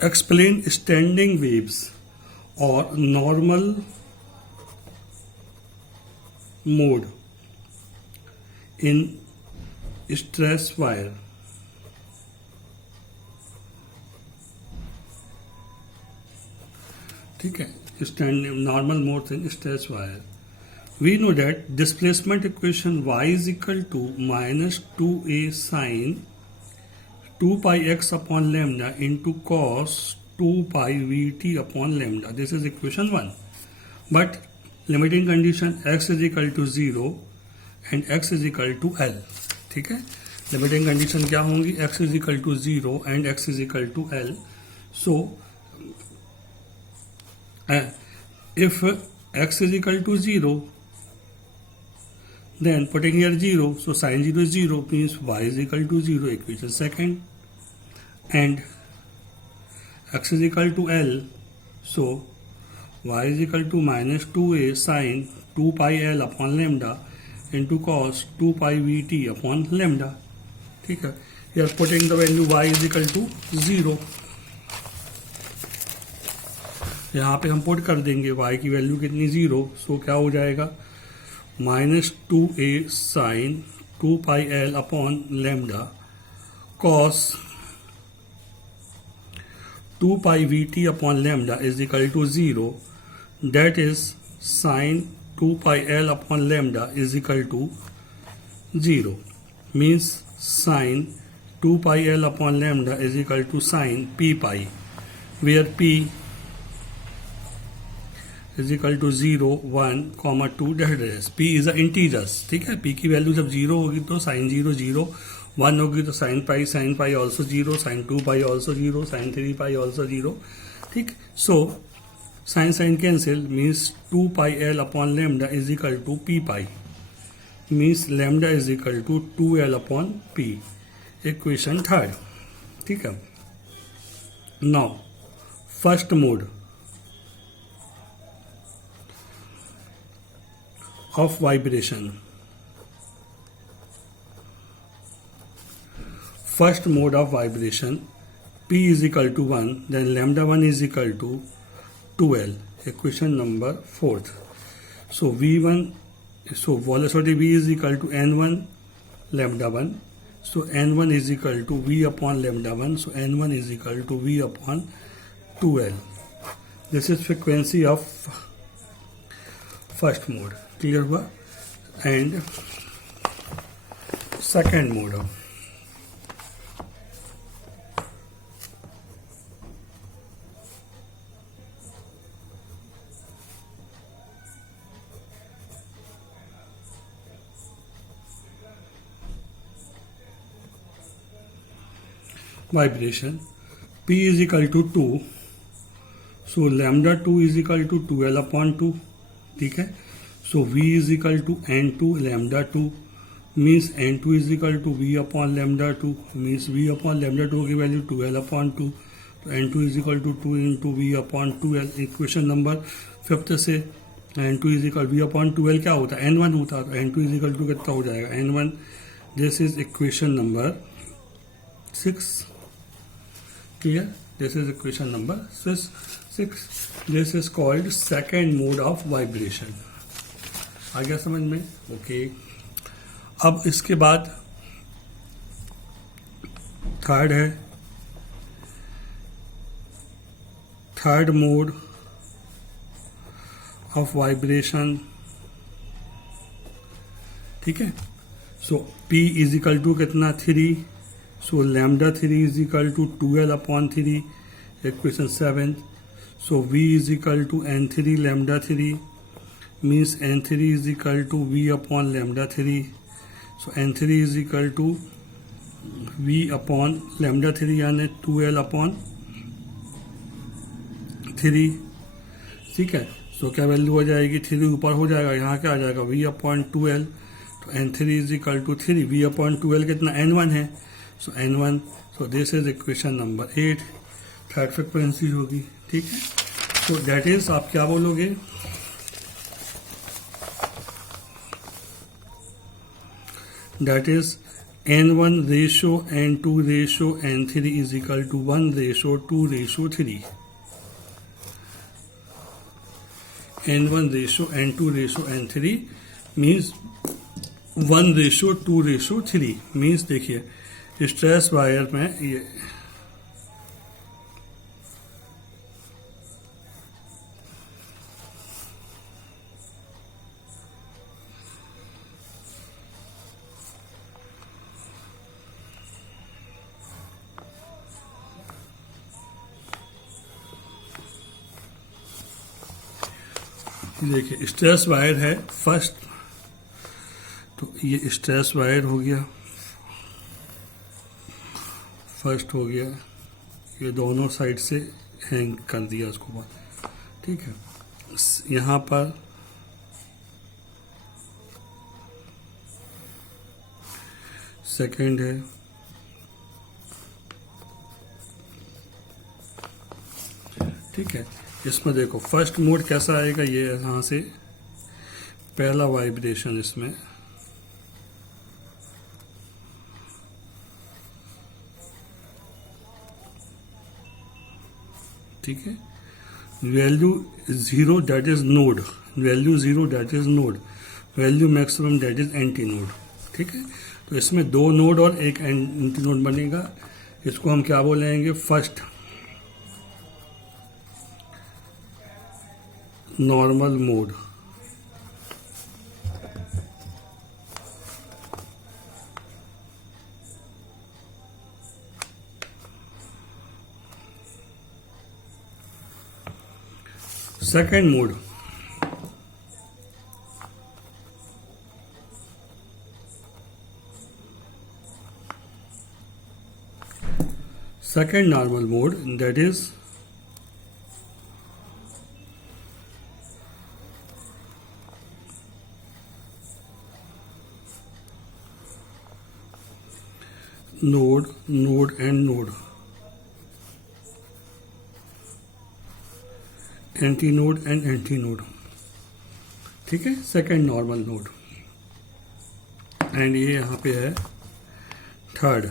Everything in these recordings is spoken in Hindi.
explain standing waves or normal mode in stress wire. ठीक है, standing normal mode in stress wire. We know that displacement equation y is equal to minus 2a sine 2 pi x upon lambda into cos 2 pi vt upon lambda. This is equation 1. But limiting condition x is equal to 0 and x is equal to L. ठीक है, लिमिटिंग कंडीशन क्या होंगी? x is equal to 0 and x is equal to L. So if x is equal to 0, then putting here 0, so sin 0 is 0, means y is equal to 0, equation second. And x is equal to L, so y is equal to minus 2a sine 2 pi L upon lambda into cos 2 pi vt upon lambda. ठीक है, here putting the value y is equal to 0. यहाँ पे हम पुट कर देंगे y की वैल्यू कितनी 0, सो क्या हो जाएगा minus 2a sine 2 pi L upon lambda cos 2 pi V T upon lambda is equal to 0. That is sine 2 pi L upon lambda is equal to 0. Means sine 2 pi L upon lambda is equal to sine P pi, where P is equal to 0, 1, 2 that is p is a integers. ठीक है, p की वैल्यू जब 0 होगी तो sin 0 0, 1 होगी तो sin pi also 0, sin 2 pi also 0, sin 3 pi also 0. ठीक, so sin cancel means 2 pi L upon lambda is equal to p pi, means lambda is equal to 2L upon p. Equation third. ठीक है, now first mode of vibration. First mode of vibration, p is equal to 1, then lambda 1 is equal to 2L. Equation number 4th. So V1, so velocity V is equal to N1 lambda 1. So N1 is equal to V upon lambda 1. So N1 is equal to V upon 2L. This is frequency of first mode. Clear हुआ? And second mode of vibration. p is equal to 2, so lambda 2 is equal to 2L upon 2. ठीक है, so v is equal to n2 lambda 2, means n2 is equal to v upon lambda 2, means v upon lambda 2 की वैल्यू 2L upon 2, तो n2 is equal to 2 into v upon 2L. Equation number 5th से n2 is equal v upon 2L क्या होता है? n1 होता है, तो n2 is equal to कितना हो जाएगा? n1. This is equation number 6. Clear? This is equation number 6. This is called second mode of vibration. आ गया समझ में? ओके. अब इसके बाद थर्ड है थर्ड मोड ऑफ वाइब्रेशन. ठीक है, so p is equal to कितना 3, so lambda 3 is equal to 2L upon 3. Equation 7. So v is equal to n3 lambda 3, means n3 is equal to v upon lambda 3. So n3 is equal to v upon lambda 3 यानी 2L upon 3. ठीक है, so क्या वैल्यू हो जाएगी? 3 ऊपर हो जाएगा, यहाँ क्या आ जाएगा? v upon 2L. तो n3 is equal to 3, v upon 2L कितना? n1 है, so n1. so this is equation number 8. Third frequency होगी. ठीक है, so that is आप क्या बोलोगे? That is n1 ratio n2 ratio n3 is equal to 1 ratio 2 ratio 3. n1 ratio n2 ratio n3 means 1 ratio 2 ratio 3 means देखिए स्ट्रेस वायर में ये देखिए स्ट्रेस वायर है फर्स्ट, तो ये स्ट्रेस वायर हो गया, फर्स्ट हो गया, ये दोनों साइड से हैंग कर दिया उसको बाद, ठीक है. यहाँ पर सेकंड है, ठीक है. इसमें देखो फर्स्ट मोड कैसा आएगा, ये यहाँ से पहला वाइब्रेशन इसमें, ठीक है. Value 0 that is node, value 0 that is node, value maximum that is anti node, ठीक है. तो इसमें 2 नोड और एक एंटी नोड बनेगा. इसको हम क्या बोलेंगे, first normal mode, second mode second normal mode, that is node, node and node, anti node and anti node, ठीक है. सेकंड नॉर्मल नोड, एंड ये यहाँ पे है third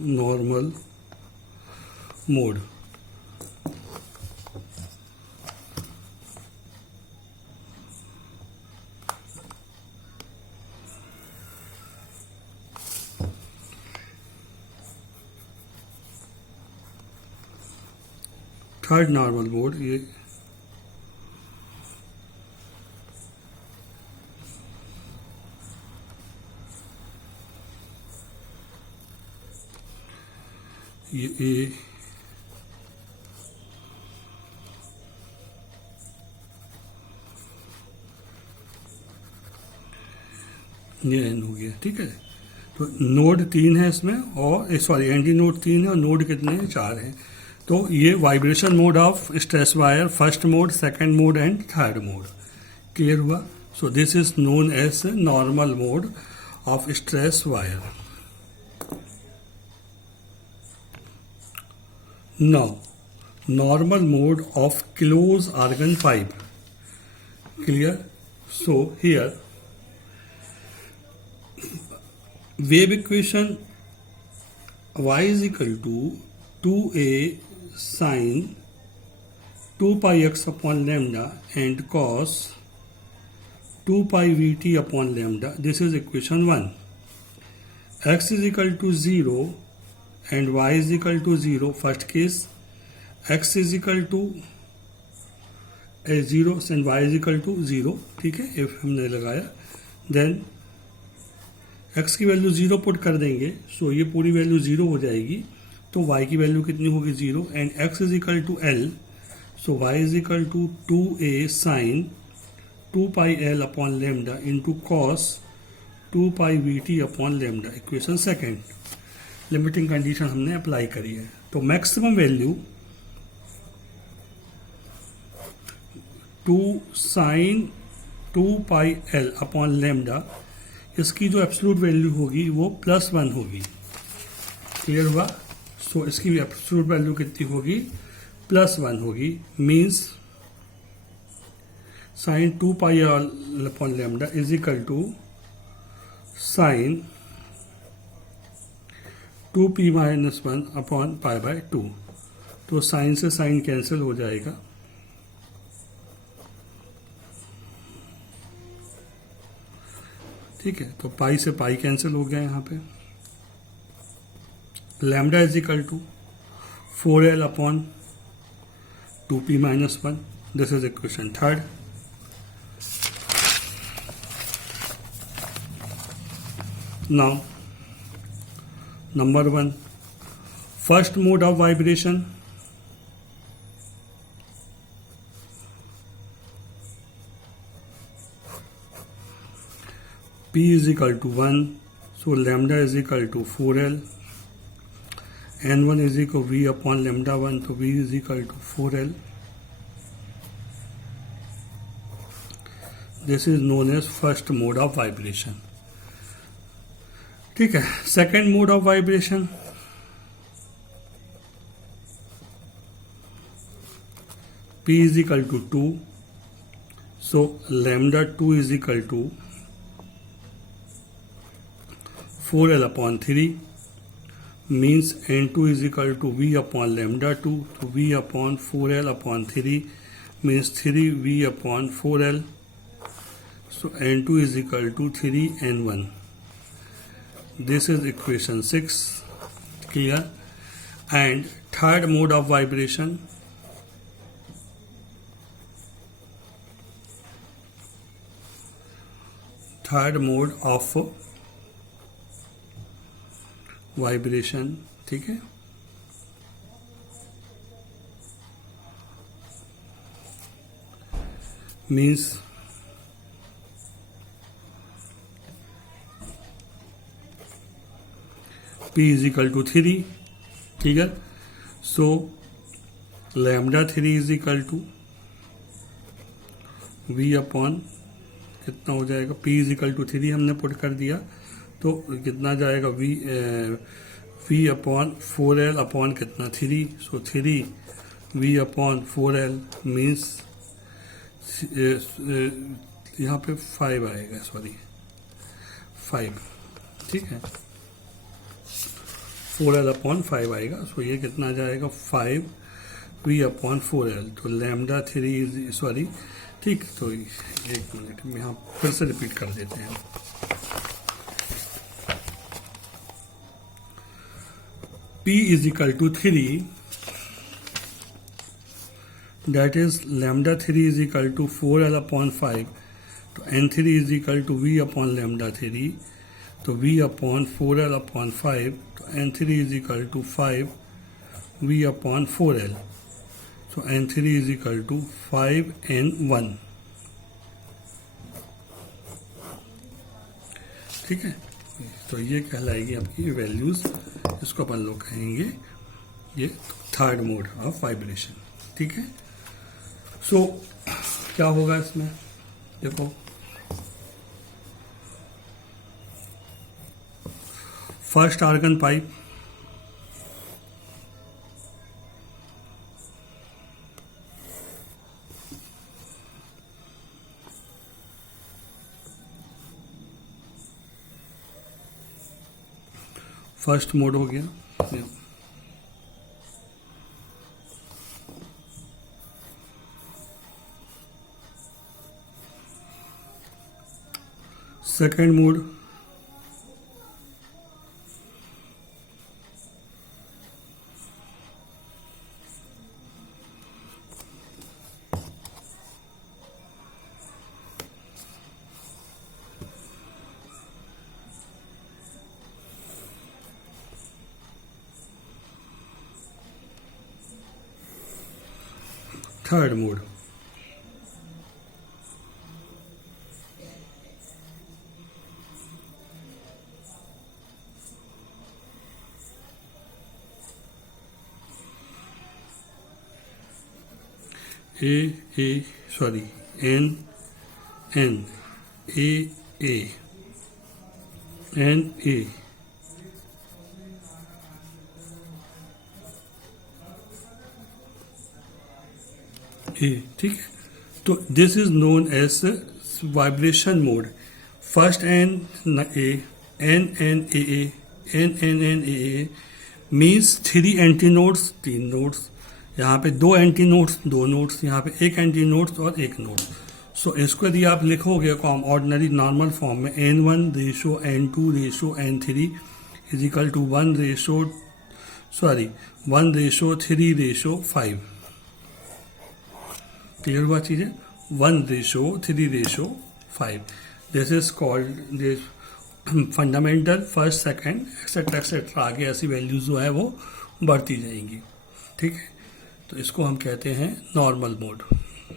normal mode. Third normal mode ये एन हो गया, ठीक है. तो नोड 3 है इसमें, और सॉरी एंटी नोड 3 है और नोड कितने हैं, 4 हैं. तो ये vibration mode of stress wire, first mode, second mode and third mode. Clear हुआ. So this is known as normal mode of stress wire. Now normal mode of close organ pipe. Clear. So here wave equation y is equal to 2a sin 2 pi x upon lambda and cos 2 pi vt upon lambda. This is equation 1. X is equal to 0 and y is equal to 0. First case, x is equal to 0 and y is equal to 0. ठीक है, if हमने लगाया, then x की वैल्यू 0 पुट कर देंगे, सो ये पूरी वैल्यू 0 हो जाएगी. तो y की वैल्यू कितनी होगी, 0, and x is equal to l, so y is equal to 2a sine 2 pi l upon lambda into cos 2 pi vt upon lambda. Equation second. Limiting condition हमने अप्लाई करी है. तो maximum value 2 sine 2 pi l upon lambda, इसकी जो एब्सोल्यूट वैल्यू होगी वो +1 होगी. क्लियर हुआ. सो इसकी भी एब्सोल्यूट वैल्यू कितनी होगी, +1 होगी. Means sine 2 pi upon lambda is equal to sine 2p-1 upon pi by 2। तो साइन से साइन कैंसिल हो जाएगा, ठीक है। तो पाई से पाई कैंसिल हो गया यहाँ पे। Lambda is equal to 4l upon 2p-1। This is equation third. Now number 1, first mode of vibration, P is equal to 1, so lambda is equal to 4l, n1 is equal to v upon lambda 1, so v is equal to 4l. This is known as first mode of vibration. ठीक है। Second mode of vibration, P is equal to 2, so lambda 2 is equal to 4l upon 3, means n2 is equal to v upon lambda 2, so v upon 4l upon 3 means 3v upon 4l, so n2 is equal to 3n1. This is equation 6, clear? And third mode of vibration, third mode of vibration, ठीक है। Means P is equal to 3, ठीक है। So lambda 3 is equal to V upon कितना हो जाएगा, P इज इक्वल टू 3 हमने पुट कर दिया, तो कितना जाएगा V अपॉन 4l अपॉन कितना 3, सो 3v अपॉन 4l मीन्स यहाँ पे 5 आएगा, सॉरी 5, ठीक है। 4l अपॉन 5 आएगा, सो ये कितना जाएगा 5v अपॉन 4l, तो लैम्डा 3 सॉरी, ठीक। तो एक मिनट में यहाँ फिर से रिपीट कर देते हैं। P is equal to 3, that is lambda 3 is equal to 4l upon 5, तो n3 is equal to v upon lambda 3, तो v अपॉन 4l अपॉन 5, तो n3 is equal to 5v upon 4l, so n3 is equal to 5n1, ठीक है। तो ये कहलाएगी आपकी वैल्यूज, इसको अपन लोग कहेंगे ये थर्ड मोड ऑफ वाइब्रेशन, ठीक है। सो क्या होगा इसमें, देखो first organ pipe, first mode हो गया। Second mode, third mode, sorry N A ठीक है। तो this is known as vibration mode, first N A N N A N N N A means 3 anti nodes 3 nodes, यहाँ पे 2 एंटी नोड्स 2 नोड्स, यहाँ पे 1 एंटी नोड्स और 1 नोड। सो इसको यदि आप लिखोगे ऑर्डिनरी नॉर्मल फॉर्म में n1 ratio n2 ratio n3 is equal to 1 ratio 3 ratio 5। Clear हुआ चीजें? 1 ratio 3 ratio 5, this is called fundamental, first, second, etcetera etcetera, आगे ऐसी वैल्यूज जो है वो बढ़ती जाएंगी। ठीक है, तो इसको हम कहते हैं नॉर्मल मोड।